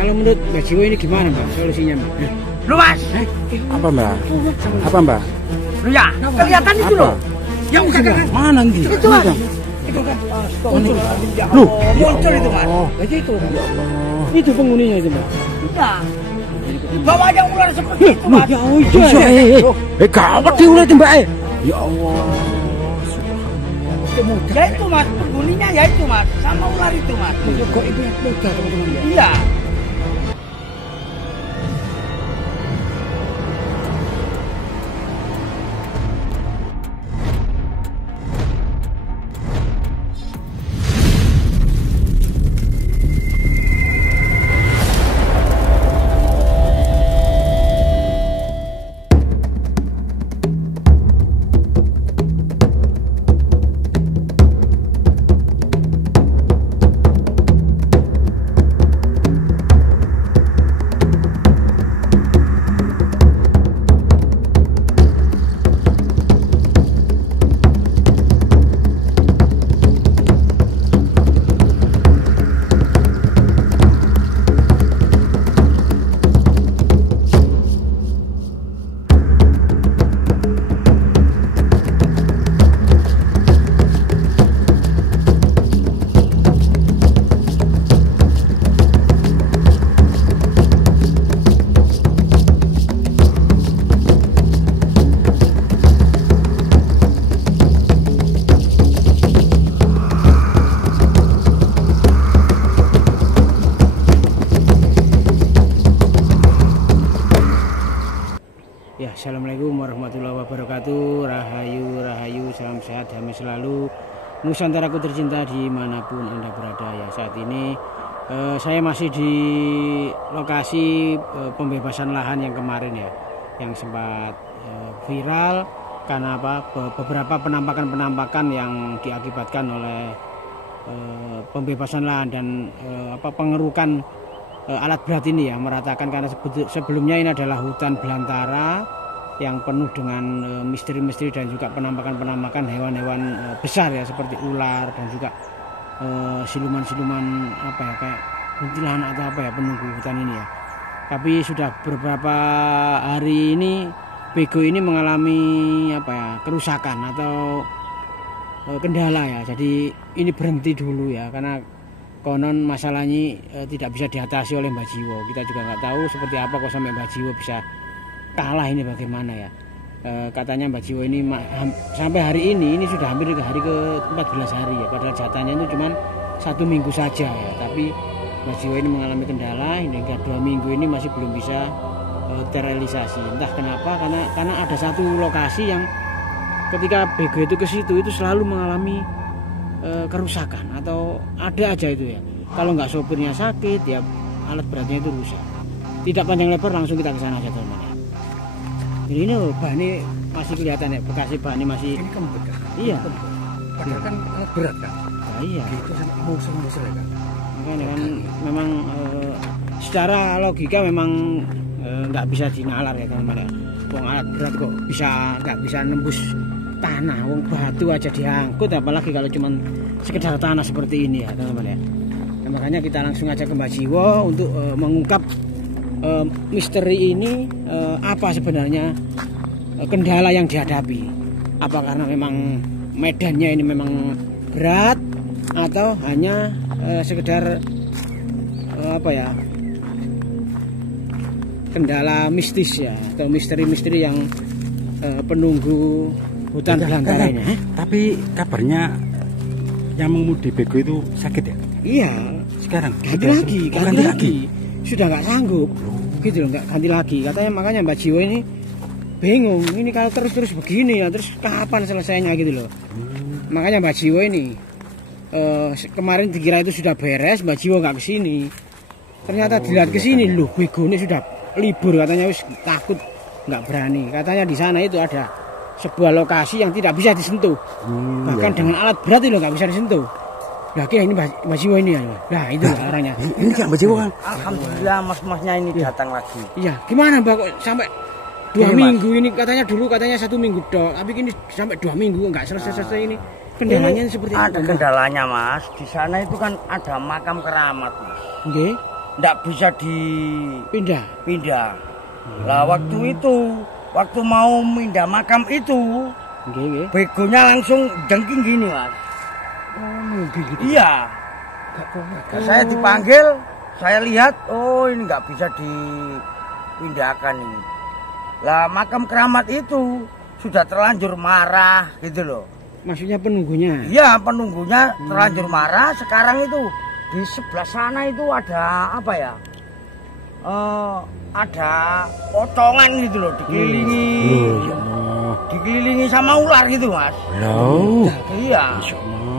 Kalau menurut Mbak Jiwo ini gimana Mbak solusinya Mbak? Lu Mas, Apa Mbak? Apa Mbak? lu ya, kelihatan itu loh. Yang enggak Mana nanti? Itu Mas. Itu kan Loh, muncul itu Mas. Jadi itu. Itu penghuninya itu Mbak. Iya. Di bawah ada ular seperti itu Mas. Ya iya. gawat diulat Mbak. Ya Allah. Ya itu Mas, penghuninya ya itu Mas, sama ular itu Mas. Kok itu yang muda teman-teman ya? Iya. Ya, assalamualaikum warahmatullahi wabarakatuh. Rahayu, rahayu, salam sehat, damai selalu. Nusantaraku tercinta dimanapun Anda berada ya. Saat ini saya masih di lokasi pembebasan lahan yang kemarin ya, yang sempat viral karena apa? Beberapa penampakan-penampakan yang diakibatkan oleh pembebasan lahan dan pengerukan alat berat ini ya, meratakan, karena sebelumnya ini adalah hutan belantara yang penuh dengan misteri-misteri dan juga penampakan-penampakan hewan-hewan besar ya, seperti ular dan juga siluman-siluman apa ya, kayak kuntilanak atau apa ya, penunggu hutan ini ya. Tapi sudah beberapa hari ini Bego ini mengalami apa ya, kerusakan atau kendala ya. Jadi ini berhenti dulu ya, karena konon masalahnya tidak bisa diatasi oleh Mbak Jiwo. Kita juga nggak tahu seperti apa kok sampai Mbak Jiwo bisa kalah ini, bagaimana ya. Katanya Mbak Jiwo ini sampai hari ini sudah hampir ke hari ke-14 hari ya, padahal jatahnya itu cuma 1 minggu saja ya. Tapi Mbak Jiwo ini mengalami kendala hingga 2 minggu ini masih belum bisa terrealisasi. Entah kenapa, karena ada satu lokasi yang ketika Bego itu ke situ itu selalu mengalami kerusakan atau ada aja itu ya. Kalau nggak sopirnya sakit ya, alat beratnya itu rusak. Tidak panjang lebar, langsung kita ke sana aja teman-teman ya. Jadi ini loh, bahannya masih kelihatan ya, bekasnya bahannya masih. Ini kan bekas. Iya. Padahal kan alat berat kan. Nah, iya. Itu sama ya kan. Makanya kan memang secara logika memang nggak bisa dinalar ya teman-teman ya. Wong alat berat kok nggak bisa nembus tanah, wong batu aja diangkut, apalagi kalau cuman sekedar tanah seperti ini ya teman-teman ya. Nah, makanya kita langsung aja ke Mbak Jiwo untuk mengungkap misteri ini, apa sebenarnya kendala yang dihadapi. Apa karena memang medannya ini memang berat atau hanya sekedar apa ya, kendala mistis ya, atau misteri-misteri yang penunggu hutan belantara ini. Tapi kabarnya yang mengemudi Bego itu sakit ya? Iya. Sekarang Ganti lagi. Sudah nggak sanggup. Gitu loh, nggak ganti lagi. Katanya, makanya Mbak Jiwo ini bingung. Ini kalau terus begini ya, terus kapan selesainya gitu loh. Makanya Mbak Jiwo ini kemarin dikira itu sudah beres, Mbak Jiwo nggak kesini. Ternyata dilihat kesini loh, Bego ini sudah libur, katanya wis takut, nggak berani. Katanya di sana itu ada sebuah lokasi yang tidak bisa disentuh, bahkan dengan alat berat itu nggak bisa disentuh. Nah, ini Mbak Jiwo ini ya. Nah, itu orangnya. Ini kan Mbak Jiwo kan. Alhamdulillah mas-masnya ini datang lagi. Iya, gimana Mbak kok sampai 2 minggu ini? Katanya dulu 1 minggu dong, tapi ini sampai 2 minggu nggak selesai ini. Kendalanya seperti apa? Ada kendalanya Mas. Di sana itu kan ada makam keramat Mas. Nggih. nggak bisa dipindah. Pindah. Lah waktu mau pindah makam itu, Nggih. begonya langsung jengking gini mas. Oh, gitu. Iya. Saya dipanggil, saya lihat, oh ini nggak bisa dipindahkan ini. Lah makam keramat itu sudah terlanjur marah gitu loh. Maksudnya penunggunya? Iya penunggunya terlanjur marah. Sekarang itu di sebelah sana itu ada apa ya? Ada potongan gitu loh, dikelilingi sama ular gitu mas. Iya.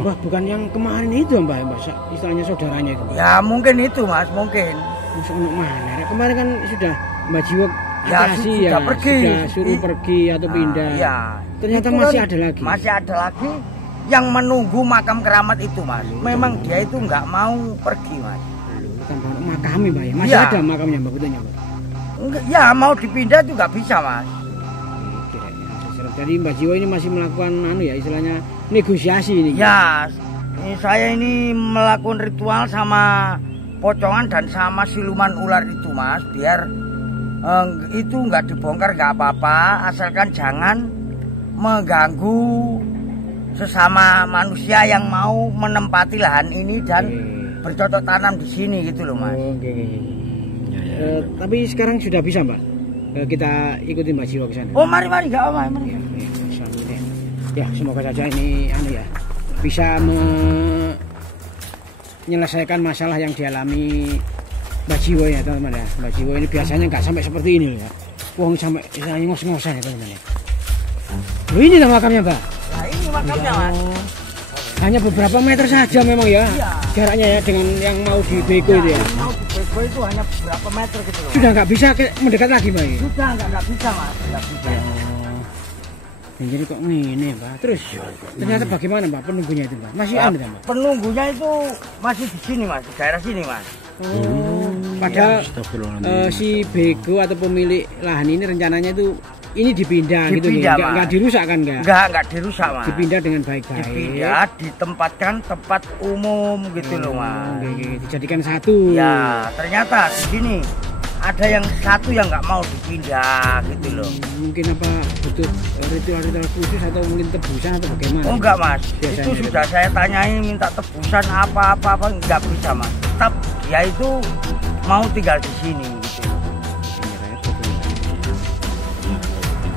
Wah, bukan yang kemarin itu mbak, istilahnya saudaranya itu. Ya mungkin itu mas, mungkin. Masuk mana? Kemarin kan sudah Mbak Jiwo Ya, sudah pergi. Sudah suruh pergi atau pindah. Iya. Ternyata Itu masih kan ada lagi. Masih ada lagi yang menunggu makam keramat itu mas. Memang dia itu nggak mau pergi mas. Tambah makami mbak ya? Masih Iya. ada makamnya mbak, betulnya mbak? Enggak, ya mau dipindah juga bisa mas. Kira-kira. Jadi Mbak Jiwo ini masih melakukan istilahnya negosiasi ini. Ya, saya ini melakukan ritual sama pocongan dan sama siluman ular itu mas, biar itu nggak dibongkar nggak apa-apa, asalkan jangan mengganggu sesama manusia yang mau menempati lahan ini dan bercocok tanam di sini gitu loh mas. Tapi sekarang sudah bisa mbak, kita ikuti Mbak Jiwo ke sana. Oh mari nggak apa mari. Ya semoga saja ini bisa menyelesaikan masalah yang dialami Mbak Jiwo ya teman-teman ya. Mbak Jiwo ini biasanya nggak sampai seperti ini loh ya. Wong sampai ngos-ngosan ya teman-teman ya. Loh ini lah makamnya mbak. Nah ini makamnya mas. Hanya beberapa meter saja memang ya. Iya. Jaraknya ya dengan yang mau di bego itu ya. Mau di bego itu hanya beberapa meter gitu loh. Sudah nggak bisa mendekat lagi mbak ya? Sudah nggak bisa mas, nggak bisa. Jadi kok ngene mbak. Terus ternyata bagaimana mbak penunggunya itu mbak? Masih ada mbak? Penunggunya itu masih di sini mas, di daerah sini mas. Padahal si bego atau pemilik lahan ini rencananya itu ini dipindah gitu nih, nggak dirusak kan nggak? Nggak dirusak mas. Dipindah dengan baik-baik. Dipindah, ditempatkan tempat umum gitu loh mas. Dijadikan satu. Ya ternyata di sini ada yang satu yang nggak mau dipindah gitu loh. Mungkin apa butuh ritual-ritual khusus atau mungkin tebusan atau bagaimana? Oh enggak mas, biasanya itu sudah saya tanyain minta tebusan apa nggak bisa mas. Tetap dia itu mau tinggal di sini gitu.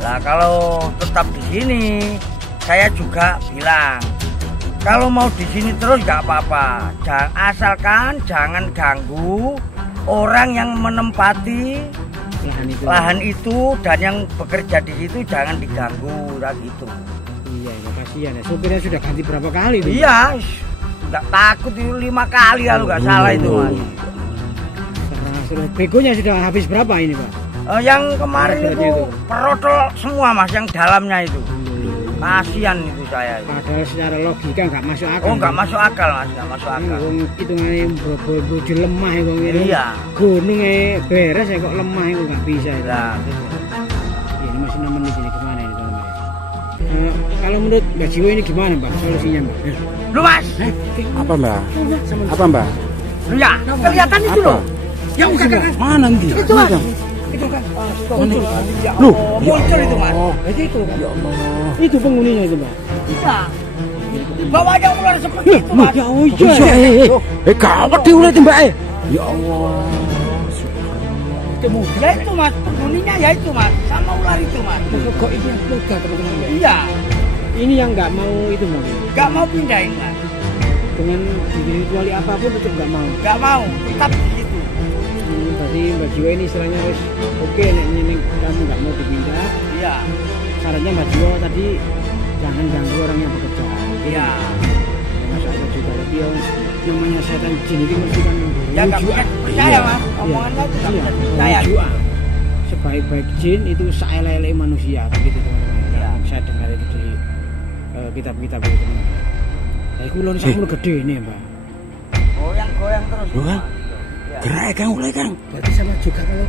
Nah kalau tetap di sini, saya juga bilang kalau mau di sini terus nggak apa-apa, asalkan jangan ganggu orang yang menempati lahan itu dan yang bekerja di situ jangan diganggu, gitu. Iya, ya kasihan ya. Sopirnya sudah ganti berapa kali tuh? Iya, nggak takut itu 5 kali kalau nggak salah itu mas. Begonya sudah habis berapa ini pak? Yang kemarin itu perotol semua mas, yang dalamnya itu. Kasihan itu saya. Padahal secara logika nggak masuk akal. Oh nggak masuk akal mas, nggak masuk akal. Hitungannya bojo lemah ya bang. Iya. Gunungnya beres ya kok lemah itu nggak bisa. Nah, ini masih nemen di sini gimana ini teman-teman? Kalau menurut Mbak Jiwo ini gimana mbak solusinya mbak? Lu mas? Apa mbak? Apa mbak? Lu ya, kelihatan itu loh. Yang Mana nanti? Itu mas. Itu kan. Loh, muncul itu mas. Itu ya Allah. Itu penghuninya itu mbak. Iya. Bawahnya ular seperti itu mas. Ya iya. Gawat diulah itu mbak. Ya Allah. Ya itu mas, penghuninya ya itu mas, sama ular itu mas. Kok ini yang lega teman-teman? Iya. Ini yang nggak mau itu mbak. Nggak mau pindahin mas. Dengan ritual apapun tetap nggak mau. Nggak mau, tetap di situ. Berarti Mbak Jiwo ini istilahnya wis oke nek nyeneng kamu nggak mau dipindah. Iya. Sarannya Mbak Jiwo tadi jangan ganggu orang yang bekerja. Iya. Masuk ada juga tapi yang namanya setan jin itu mesti kan Ya nggak bisa percaya mas, omongannya itu nggak bisa percaya. Sebaik-baik jin itu seelek-elek manusia begitu teman-teman. Iya. Saya dengar itu dari kitab-kitab itu teman-teman. Nah, itu lon sakmu gede nih mbak. Goyang terus. Loh, gerak kan mulai kan. Berarti sama juga kalau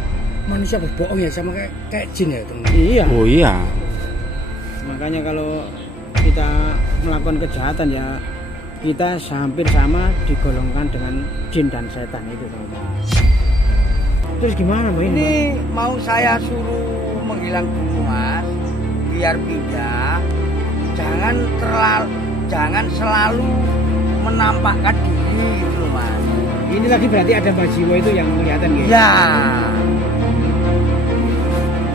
manusia berbohong ya sama kayak jin ya teman. Iya. Oh iya. Makanya kalau kita melakukan kejahatan ya kita hampir sama digolongkan dengan jin dan setan itu teman-teman. Terus gimana Mbak ini? Ini mau saya suruh menghilang dulu Mas, biar pindah. Jangan selalu menampakkan diri gitu Mas. Ini lagi berarti ada Mbak Jiwo itu yang kelihatan gitu? Ya.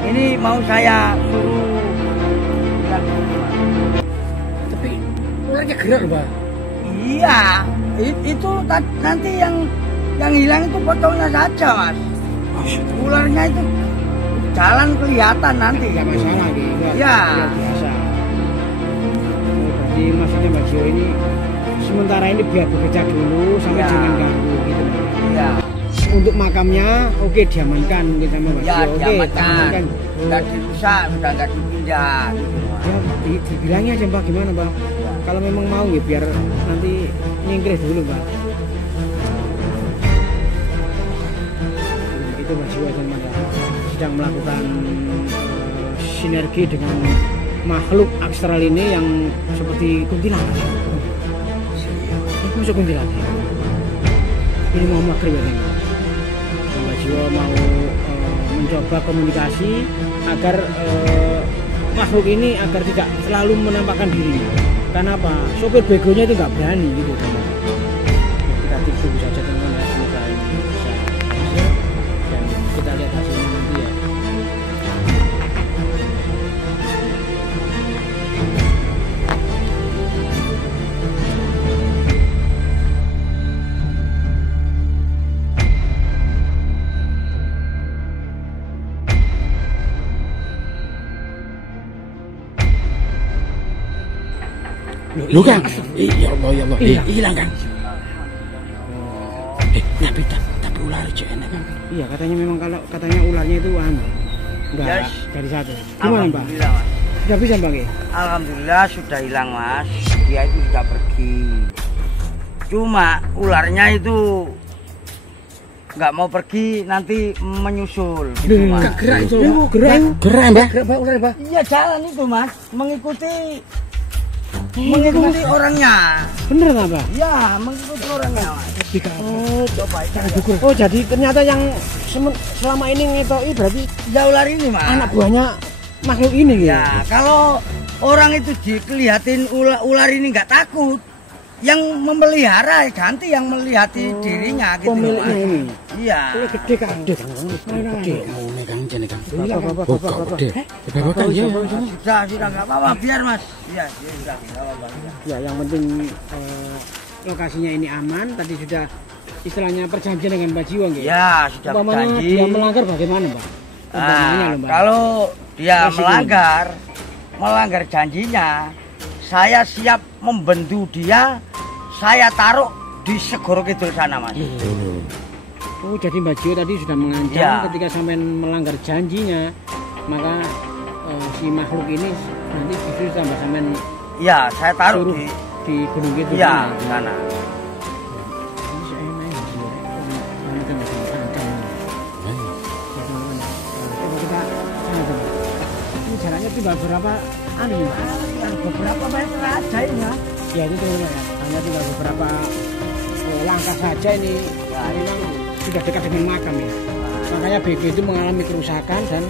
Ini mau saya suruh menghilang dulu Mas. Tapi ularnya gerak Mbak. Iya, itu nanti yang hilang itu pocongnya saja Mas. Ularnya itu jalan kelihatan nanti. Tidak masalah gitu. Ya. Biasa. Berarti maksudnya Mbak Jiwo ini sementara ini biar bekerja dulu sampai Ya. jangan ganggu gitu. Iya. Untuk makamnya oke diamankan mungkin sama Mbak Ya, Jiwo. Oke, diamankan. Nggak dirusak, udah nggak dipindah. Gitu, Mas. Ya, dibilangnya aja Mbak gimana Mbak? Ya. Kalau memang mau ya biar nanti nyingkir dulu Mbak. Itu Mbak Jiwo dan Mbak sedang melakukan sinergi dengan makhluk astral ini yang seperti kuntilanak. Itu masuk kuntilanak. Ini mau maghrib ya Mbak Jiwo mau mencoba komunikasi agar makhluk ini agar tidak selalu menampakkan dirinya. Karena apa? Sopir begonya itu nggak berani gitu teman. Kita tunggu saja teman ya, semoga ini bisa hasil dan kita lihat hasilnya nanti ya. Loh Kang, ya Allah ya Allah, hilang Kang. Tapi ular aja enak Kang. Iya katanya memang kalau katanya ularnya itu enggak Yes. dari satu. Gimana Mbak? Alhamdulillah Mas. Sudah bisa Mbak? Alhamdulillah sudah hilang Mas. Dia itu sudah pergi. Cuma ularnya itu nggak mau pergi, nanti menyusul gitu Mas. Gerak itu. Gerak. Gerak Mbak. Gerak ular Mbak. Iya jalan itu Mas, mengikuti orangnya. Bener nggak Mbak? Iya, mengikuti orangnya Mas. Oh, Coba oh jadi ternyata yang selama ini ngetoi berarti ya ular ini Mas. anak buahnya makhluk ini Ya, kalau orang itu dikelihatin ular ini nggak takut, yang memelihara ganti yang melihati dirinya gitu. Pemiliknya Mas. ini. Iya. Ini gede Kang. Gede Kang. Gede. Mau nih Kang, jane Kang. Iya, Oh, kok gede. Bapak Kang ya. Sudah nggak apa-apa, biar Mas. Iya, sudah nggak apa-apa. Ya yang penting lokasinya ini aman. Tadi sudah istilahnya perjanjian dengan Mbak Jiwo nggih. Ya, sudah Umpamanya berjanji. dia melanggar bagaimana Mbak? Umpamanya loh, Mbak. Kalau dia Resikonya. melanggar janjinya, saya siap membendu dia, saya taruh di Segoro Kidul sana Mas. Oh jadi Mbak Jiwo tadi sudah mengancam Ya. ketika sampai melanggar janjinya, maka si makhluk ini nanti justru tambah sampai Iya, saya taruh suruh di Gunung Kidul. Iya, sana. sana. Ini saya main Mbak Jiwo. Ini kan masih mengancam. Ya, teman-teman. Coba kita sana coba. Ini jaraknya tinggal berapa anu ya? Beberapa meter aja ini ya. Ya itu teman-teman ya. Hanya tinggal beberapa langkah saja ini. Ya, memang sudah dekat dengan makam ya. Makanya BG itu mengalami kerusakan dan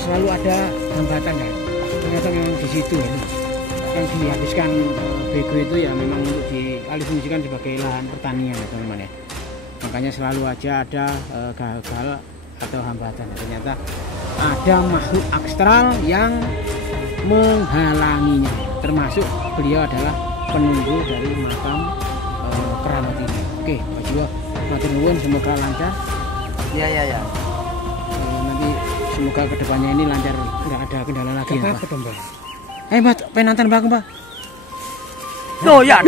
selalu ada hambatan ya. Ternyata memang di situ ya. Yang dihabiskan BG itu ya memang untuk dialihfungsikan sebagai lahan pertanian ya teman-teman ya. Makanya selalu aja ada gagal atau hambatan. Ternyata ada makhluk astral yang menghalanginya. Termasuk beliau adalah penunggu dari makam keramat ini. Oke, Pak Jiwo, matur nuwun, semoga lancar. Iya. Nanti semoga kedepannya ini lancar, nggak ada kendala lagi ya, Pak. Mbak? Mbak, pengen nonton Mbak, Mbak. Loh ya.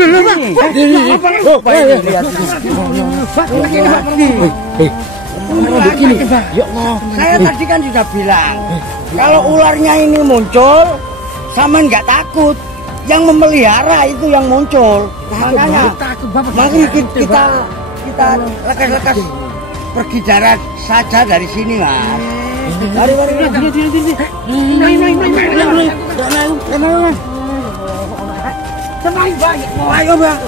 Ya Allah. Saya tadi kan sudah bilang, kalau ularnya ini muncul, sama nggak takut. Yang memelihara itu yang muncul. Makanya kita lekas-lekas pergi darat saja dari sini Mas. Mari. Ayo Bang.